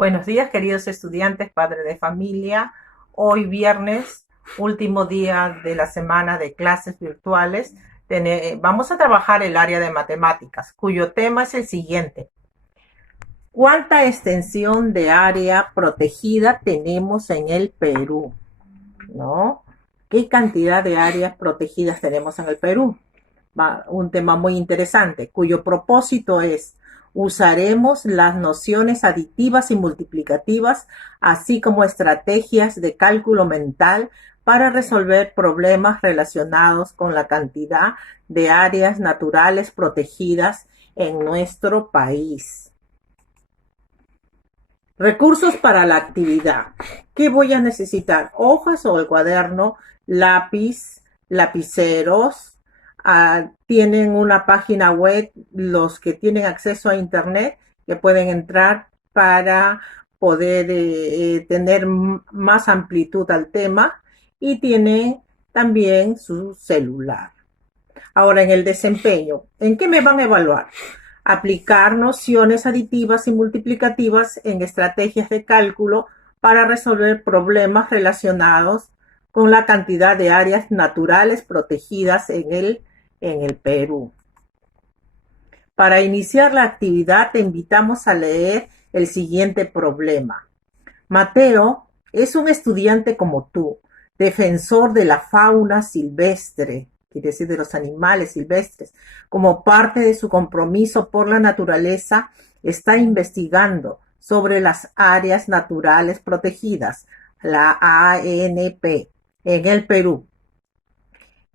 Buenos días, queridos estudiantes, padres de familia. Hoy viernes, último día de la semana de clases virtuales, vamos a trabajar el área de matemáticas, cuyo tema es el siguiente. ¿Cuánta extensión de área protegida tenemos en el Perú? ¿No? ¿Qué cantidad de áreas protegidas tenemos en el Perú? Un tema muy interesante, cuyo propósito es: usaremos las nociones aditivas y multiplicativas, así como estrategias de cálculo mental para resolver problemas relacionados con la cantidad de áreas naturales protegidas en nuestro país. Recursos para la actividad. ¿Qué voy a necesitar? Hojas o el cuaderno, lápiz, lapiceros. Tienen una página web los que tienen acceso a internet, que pueden entrar para poder tener más amplitud al tema, y tienen también su celular. Ahora, en el desempeño, ¿en qué me van a evaluar? Aplicar nociones aditivas y multiplicativas en estrategias de cálculo para resolver problemas relacionados con la cantidad de áreas naturales protegidas en el Perú. Para iniciar la actividad, te invitamos a leer el siguiente problema. Mateo es un estudiante como tú, defensor de la fauna silvestre, quiere decir de los animales silvestres. Como parte de su compromiso por la naturaleza, está investigando sobre las áreas naturales protegidas, la ANP, en el Perú.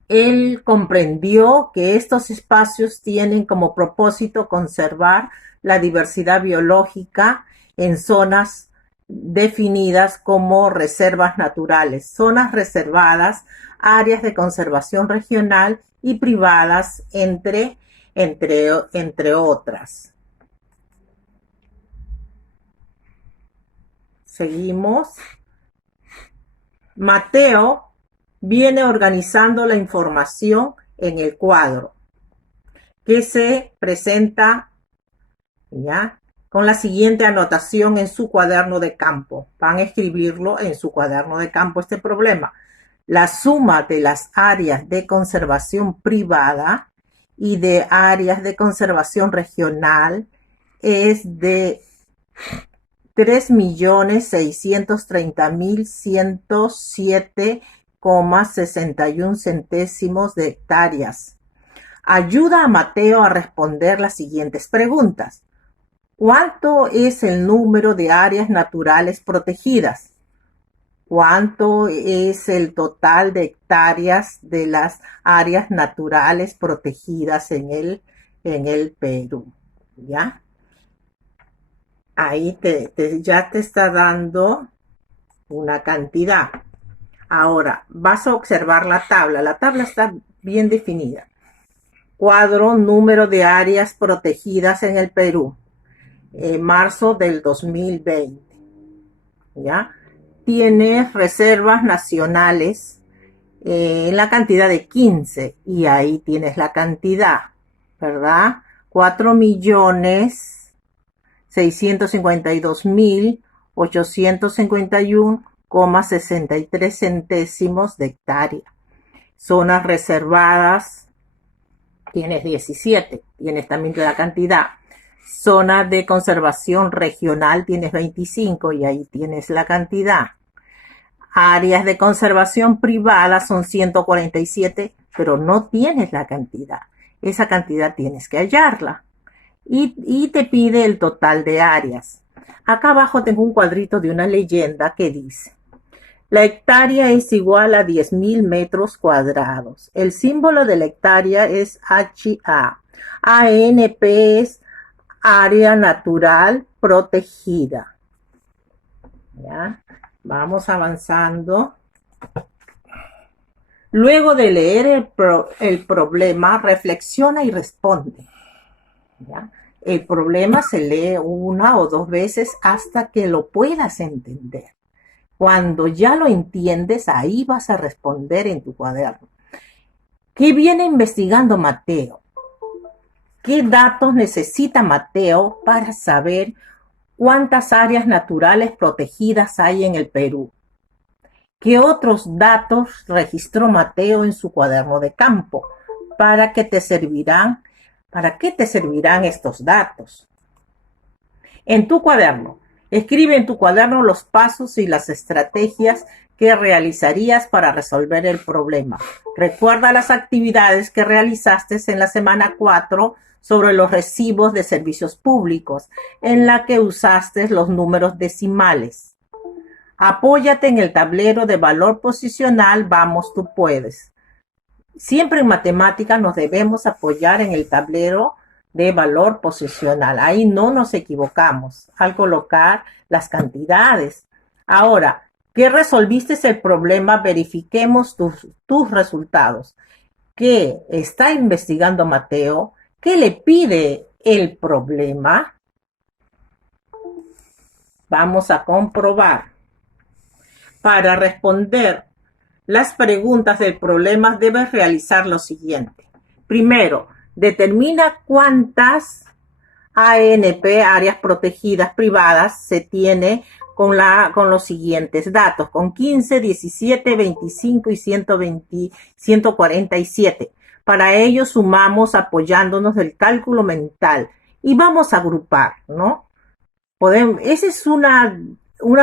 Él comprendió que estos espacios tienen como propósito conservar la diversidad biológica en zonas definidas como reservas naturales, zonas reservadas, áreas de conservación regional y privadas, entre otras. Seguimos. Mateo viene organizando la información en el cuadro que se presenta, ¿ya?, con la siguiente anotación en su cuaderno de campo. Van a escribirlo en su cuaderno de campo este problema. La suma de las áreas de conservación privada y de áreas de conservación regional es de 3.630.107,61 centésimos de hectáreas. Ayuda a Mateo a responder las siguientes preguntas. ¿Cuánto es el número de áreas naturales protegidas? ¿Cuánto es el total de hectáreas de las áreas naturales protegidas en el Perú? ¿Ya? Ahí ya te está dando una cantidad. Ahora, vas a observar la tabla. La tabla está bien definida. Cuadro, número de áreas protegidas en el Perú. Marzo del 2020. ¿Ya? Tienes reservas nacionales en la cantidad de 15, y ahí tienes la cantidad, ¿verdad? 4.652.851,63 centésimos de hectárea. Zonas reservadas, tienes 17, tienes también la cantidad. Zona de conservación regional tienes 25, y ahí tienes la cantidad. Áreas de conservación privada son 147, pero no tienes la cantidad. Esa cantidad tienes que hallarla. Y te pide el total de áreas. Acá abajo tengo un cuadrito de una leyenda que dice: la hectárea es igual a 10.000 metros cuadrados. El símbolo de la hectárea es HA. ANP es área natural protegida. ¿Ya? Vamos avanzando. Luego de leer el problema, reflexiona y responde. ¿Ya? El problema se lee una o dos veces hasta que lo puedas entender. Cuando ya lo entiendes, ahí vas a responder en tu cuaderno. ¿Qué viene investigando Mateo? ¿Qué datos necesita Mateo para saber ¿Cuántas áreas naturales protegidas hay en el Perú? ¿Qué otros datos registró Mateo en su cuaderno de campo? ¿Para qué te servirán? ¿Para qué te servirán estos datos? En tu cuaderno, escribe en tu cuaderno los pasos y las estrategias que realizarías para resolver el problema. Recuerda las actividades que realizaste en la semana 4 sobre los recibos de servicios públicos, en la que usaste los números decimales. Apóyate en el tablero de valor posicional. Vamos, tú puedes. Siempre en matemáticas nos debemos apoyar en el tablero de valor posicional. Ahí no nos equivocamos al colocar las cantidades. Ahora, ¿qué resolviste el problema? Verifiquemos tus resultados. ¿Qué está investigando Mateo? ¿Qué le pide el problema? Vamos a comprobar. Para responder las preguntas del problema debes realizar lo siguiente. Primero, determina cuántas ANP, áreas protegidas privadas, se tiene con los siguientes datos, con 15, 17, 25 y 147. Para ello sumamos apoyándonos del cálculo mental y vamos a agrupar, ¿no? Esa es una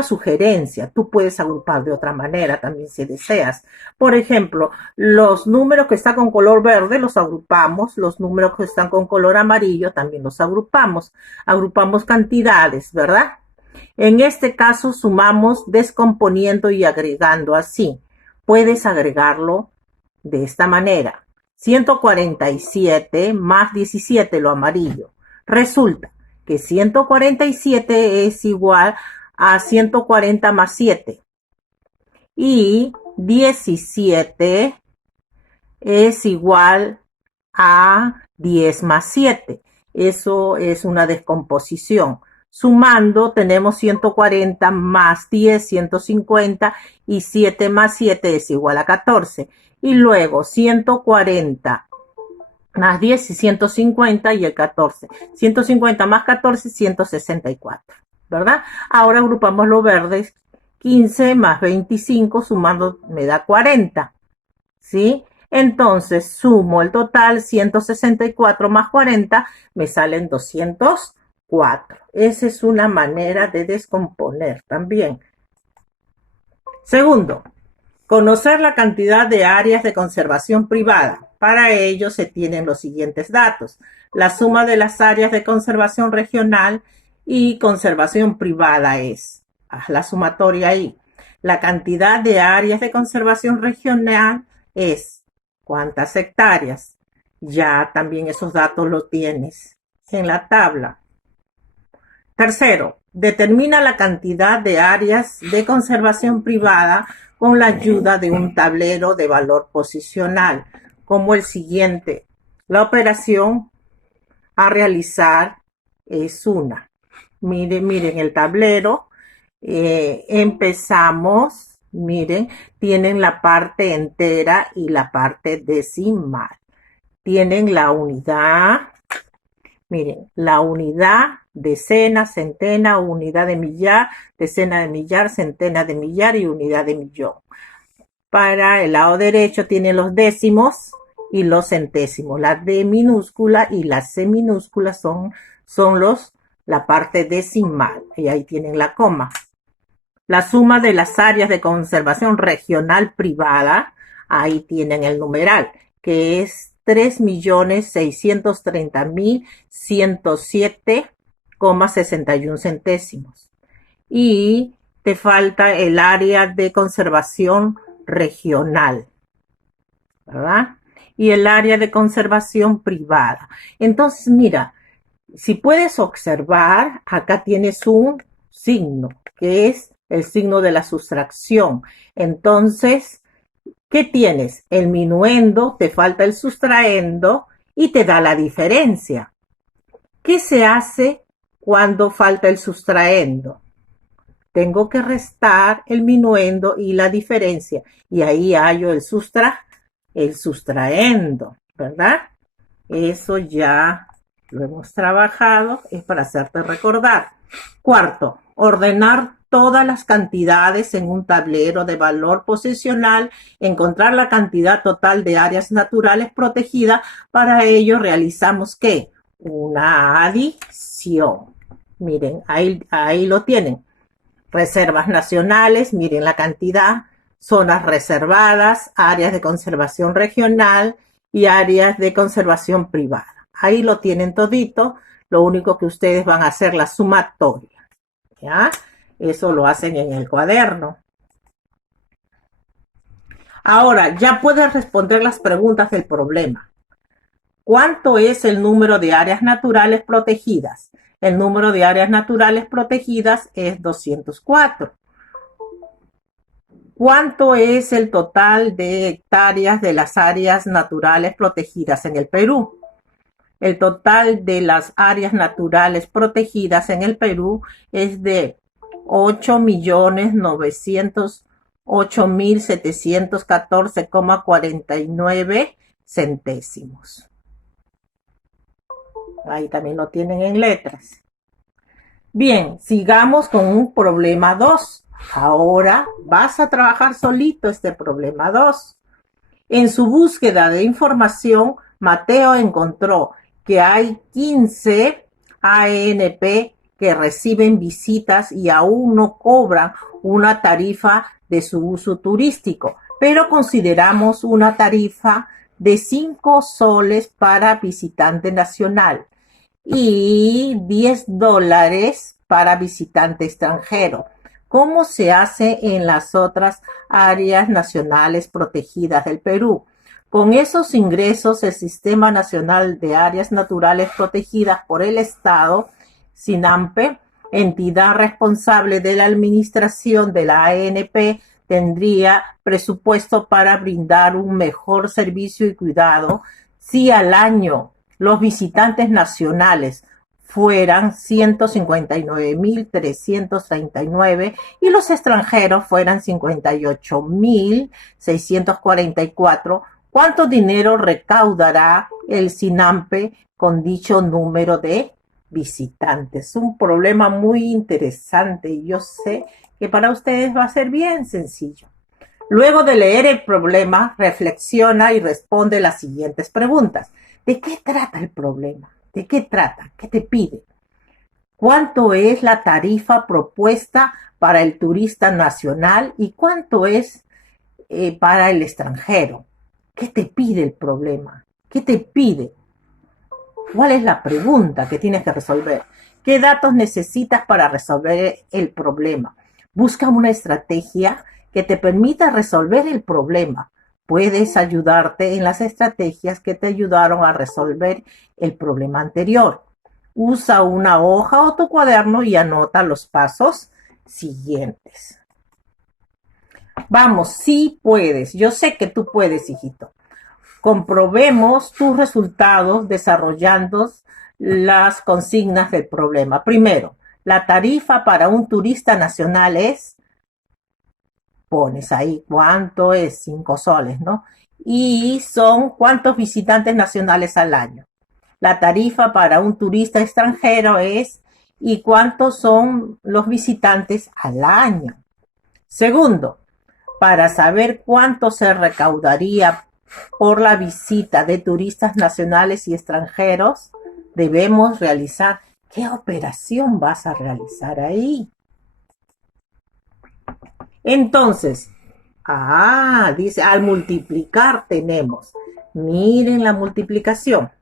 sugerencia. Tú puedes agrupar de otra manera también si deseas. Por ejemplo, los números que están con color verde los agrupamos, los números que están con color amarillo también los agrupamos. Agrupamos cantidades, ¿verdad? En este caso sumamos descomponiendo y agregando así. Puedes agregarlo de esta manera. 147 más 17, lo amarillo. Resulta que 147 es igual a 140 más 7 y 17 es igual a 10 más 7. Eso es una descomposición. Sumando tenemos 140 más 10, 150 y 7 más 7 es igual a 14. Y luego 140 más 10 y 150 y el 14. 150 más 14, 164, ¿verdad? Ahora agrupamos los verdes. 15 más 25 sumando me da 40, ¿sí? Entonces sumo el total, 164 más 40 me salen 204. Esa es una manera de descomponer también. Segundo, conocer la cantidad de áreas de conservación privada. Para ello se tienen los siguientes datos. La suma de las áreas de conservación regional y conservación privada es, haz la sumatoria ahí. La cantidad de áreas de conservación regional es, ¿cuántas hectáreas? Ya también esos datos los tienes en la tabla. Tercero, determina la cantidad de áreas de conservación privada con la ayuda de un tablero de valor posicional, como el siguiente. La operación a realizar es una. Miren el tablero. Empezamos. Miren, tienen la parte entera y la parte decimal. Tienen la unidad. Miren, la unidad, decena, centena, unidad de millar, decena de millar, centena de millar y unidad de millón. Para el lado derecho tiene los décimos y los centésimos. La D minúscula y la C minúscula son la parte decimal. Y ahí tienen la coma. La suma de las áreas de conservación regional privada, ahí tienen el numeral, que es 3.630.107,61 centésimos. Y te falta el área de conservación regional, ¿verdad? Y el área de conservación privada. Entonces, mira, si puedes observar, acá tienes un signo, que es el signo de la sustracción. Entonces, ¿qué tienes? El minuendo, te falta el sustraendo y te da la diferencia. ¿Qué se hace cuando falta el sustraendo? Tengo que restar el minuendo y la diferencia. Y ahí hallo el sustraendo, ¿verdad? Eso ya lo hemos trabajado, es para hacerte recordar. Cuarto, ordenar todas las cantidades en un tablero de valor posicional, encontrar la cantidad total de áreas naturales protegidas. Para ello realizamos ¿qué? Una adición. Miren, ahí lo tienen. Reservas nacionales, miren la cantidad, zonas reservadas, áreas de conservación regional y áreas de conservación privada. Ahí lo tienen todito, lo único que ustedes van a hacer la sumatoria, ¿ya? Eso lo hacen en el cuaderno. Ahora, ya puedes responder las preguntas del problema. ¿Cuánto es el número de áreas naturales protegidas? El número de áreas naturales protegidas es 204. ¿Cuánto es el total de hectáreas de las áreas naturales protegidas en el Perú? El total de las áreas naturales protegidas en el Perú es de 8.908.714,49 centésimos. Ahí también lo tienen en letras. Bien, sigamos con un problema 2. Ahora vas a trabajar solito este problema 2. En su búsqueda de información, Mateo encontró que hay 15 ANP que reciben visitas y aún no cobran una tarifa de su uso turístico, pero consideramos una tarifa de 5 soles para visitante nacional y $10 para visitante extranjero. ¿Cómo se hace en las otras áreas nacionales protegidas del Perú? Con esos ingresos, el Sistema Nacional de Áreas Naturales Protegidas por el Estado, SINAMPE, entidad responsable de la administración de la ANP, tendría presupuesto para brindar un mejor servicio y cuidado si al año los visitantes nacionales fueran 159.339 y los extranjeros fueran 58.644. ¿Cuánto dinero recaudará el SINAMPE con dicho número de visitantes? Un problema muy interesante y yo sé que para ustedes va a ser bien sencillo. Luego de leer el problema, reflexiona y responde las siguientes preguntas. ¿De qué trata el problema? ¿De qué trata? ¿Qué te pide? ¿Cuánto es la tarifa propuesta para el turista nacional y cuánto es para el extranjero? ¿Qué te pide el problema? ¿Qué te pide? ¿Cuál es la pregunta que tienes que resolver? ¿Qué datos necesitas para resolver el problema? Busca una estrategia que te permita resolver el problema. Puedes ayudarte en las estrategias que te ayudaron a resolver el problema anterior. Usa una hoja o tu cuaderno y anota los pasos siguientes. Vamos, sí puedes. Yo sé que tú puedes, hijito. Comprobemos tus resultados desarrollando las consignas del problema. Primero, la tarifa para un turista nacional es, pones ahí cuánto es, 5 soles, ¿no? Y son cuántos visitantes nacionales al año. La tarifa para un turista extranjero es, ¿y cuántos son los visitantes al año? Segundo, para saber cuánto se recaudaría por la visita de turistas nacionales y extranjeros, debemos realizar, ¿qué operación vas a realizar ahí? Entonces, dice, al multiplicar tenemos, miren la multiplicación.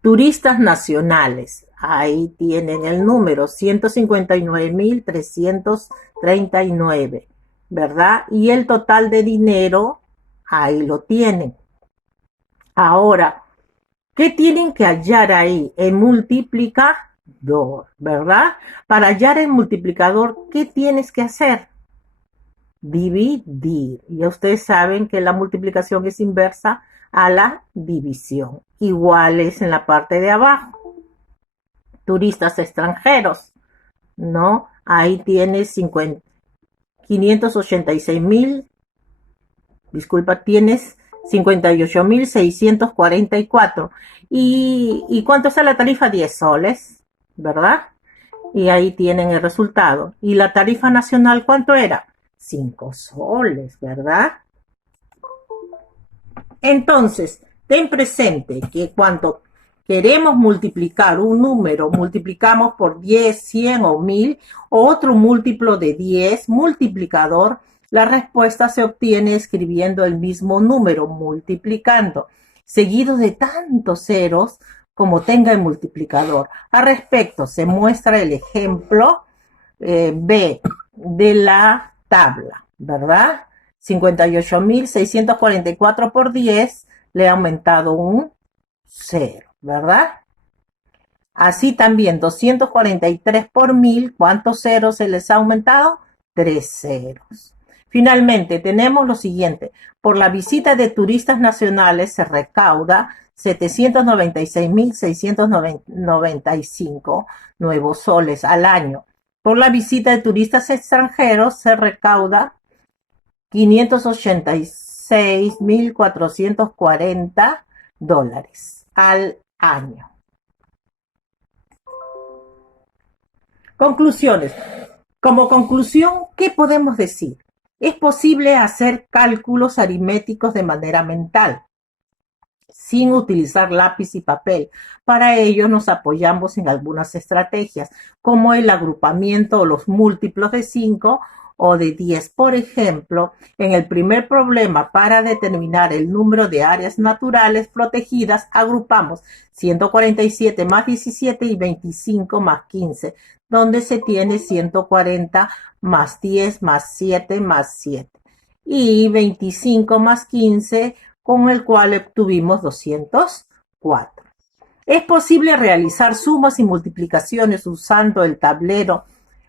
Turistas nacionales, ahí tienen el número, 159.339, ¿verdad? Y el total de dinero, ahí lo tienen. Ahora, ¿qué tienen que hallar ahí? El multiplicador, ¿verdad? Para hallar el multiplicador, ¿qué tienes que hacer? Dividir. Ya ustedes saben que la multiplicación es inversa a la división. Iguales en la parte de abajo. Turistas extranjeros, ¿no? Ahí tienes 586.000, disculpa, tienes 58.644. ¿Y cuánto es la tarifa? 10 soles, ¿verdad? Y ahí tienen el resultado. ¿Y la tarifa nacional cuánto era? 5 soles, ¿verdad? Entonces, ten presente que cuando queremos multiplicar un número, multiplicamos por 10, 100 o 1000, o otro múltiplo de 10, multiplicador, la respuesta se obtiene escribiendo el mismo número, multiplicando, seguido de tantos ceros como tenga el multiplicador. Al respecto, se muestra el ejemplo B de la tabla, ¿verdad? 58.644 por 10 le ha aumentado un 0, ¿verdad? Así también 243 por 1000, ¿cuántos ceros se les ha aumentado? 3 ceros. Finalmente tenemos lo siguiente, por la visita de turistas nacionales se recauda 796.695 nuevos soles al año. Por la visita de turistas extranjeros se recauda 586.440 dólares al año. Conclusiones. Como conclusión, ¿qué podemos decir? Es posible hacer cálculos aritméticos de manera mental, sin utilizar lápiz y papel. Para ello nos apoyamos en algunas estrategias, como el agrupamiento o los múltiplos de 5 o de 10. Por ejemplo, en el primer problema, para determinar el número de áreas naturales protegidas, agrupamos 147 más 17 y 25 más 15, donde se tiene 140 más 10 más 7 más 7 y 25 más 15, con el cual obtuvimos 204. Es posible realizar sumas y multiplicaciones usando el tablero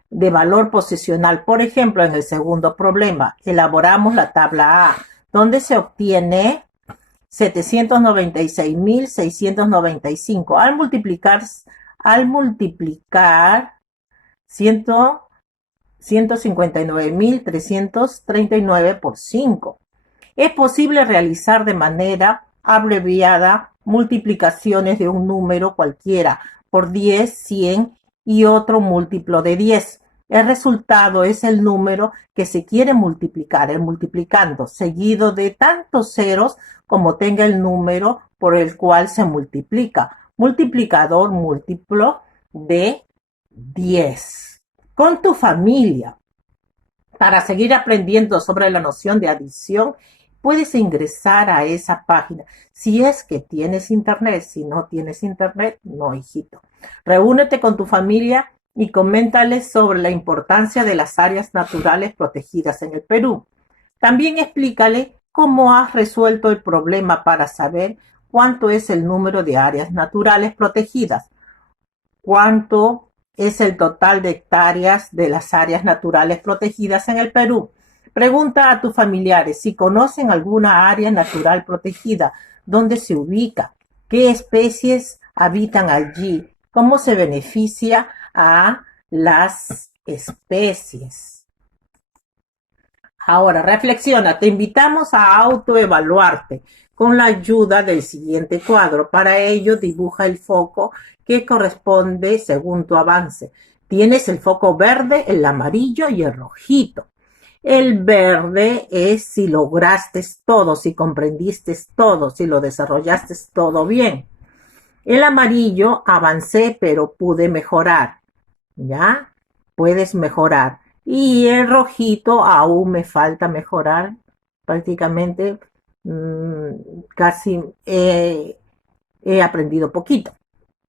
de valor posicional. Por ejemplo, en el segundo problema, elaboramos la tabla A, donde se obtiene 796.695. Al multiplicar 159.339 por 5. Es posible realizar de manera abreviada multiplicaciones de un número cualquiera por 10, 100 y otro múltiplo de 10. El resultado es el número que se quiere multiplicar, el multiplicando, seguido de tantos ceros como tenga el número por el cual se multiplica. Multiplicador múltiplo de 10. Con tu familia. Para seguir aprendiendo sobre la noción de adición, puedes ingresar a esa página. Si es que tienes internet, si no tienes internet, no, hijito. Reúnete con tu familia y coméntales sobre la importancia de las áreas naturales protegidas en el Perú. También explícale cómo has resuelto el problema para saber cuánto es el número de áreas naturales protegidas, cuánto es el total de hectáreas de las áreas naturales protegidas en el Perú. Pregunta a tus familiares si conocen alguna área natural protegida, dónde se ubica, qué especies habitan allí, cómo se beneficia a las especies. Ahora, reflexiona, te invitamos a autoevaluarte con la ayuda del siguiente cuadro. Para ello, dibuja el foco que corresponde según tu avance. Tienes el foco verde, el amarillo y el rojito. El verde es si lograste todo, si comprendiste todo, si lo desarrollaste todo bien. El amarillo, avancé, pero pude mejorar. ¿Ya? Puedes mejorar. Y el rojito, aún me falta mejorar. Prácticamente casi he aprendido poquito,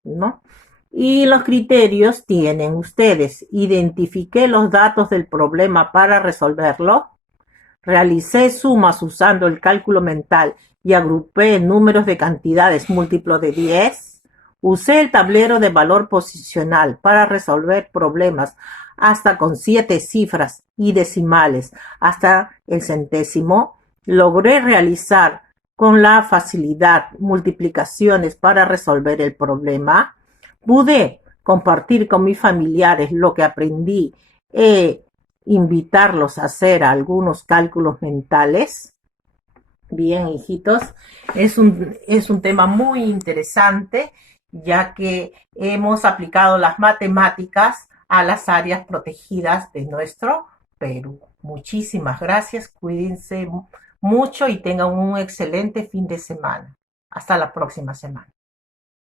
¿no? Y los criterios tienen ustedes. Identifiqué los datos del problema para resolverlo. Realicé sumas usando el cálculo mental y agrupé números de cantidades múltiplo de 10. Usé el tablero de valor posicional para resolver problemas hasta con 7 cifras y decimales hasta el centésimo. Logré realizar con la facilidad multiplicaciones para resolver el problema. Pude compartir con mis familiares lo que aprendí e invitarlos a hacer algunos cálculos mentales. Bien, hijitos, es un tema muy interesante ya que hemos aplicado las matemáticas a las áreas protegidas de nuestro Perú. Muchísimas gracias, cuídense mucho y tengan un excelente fin de semana. Hasta la próxima semana.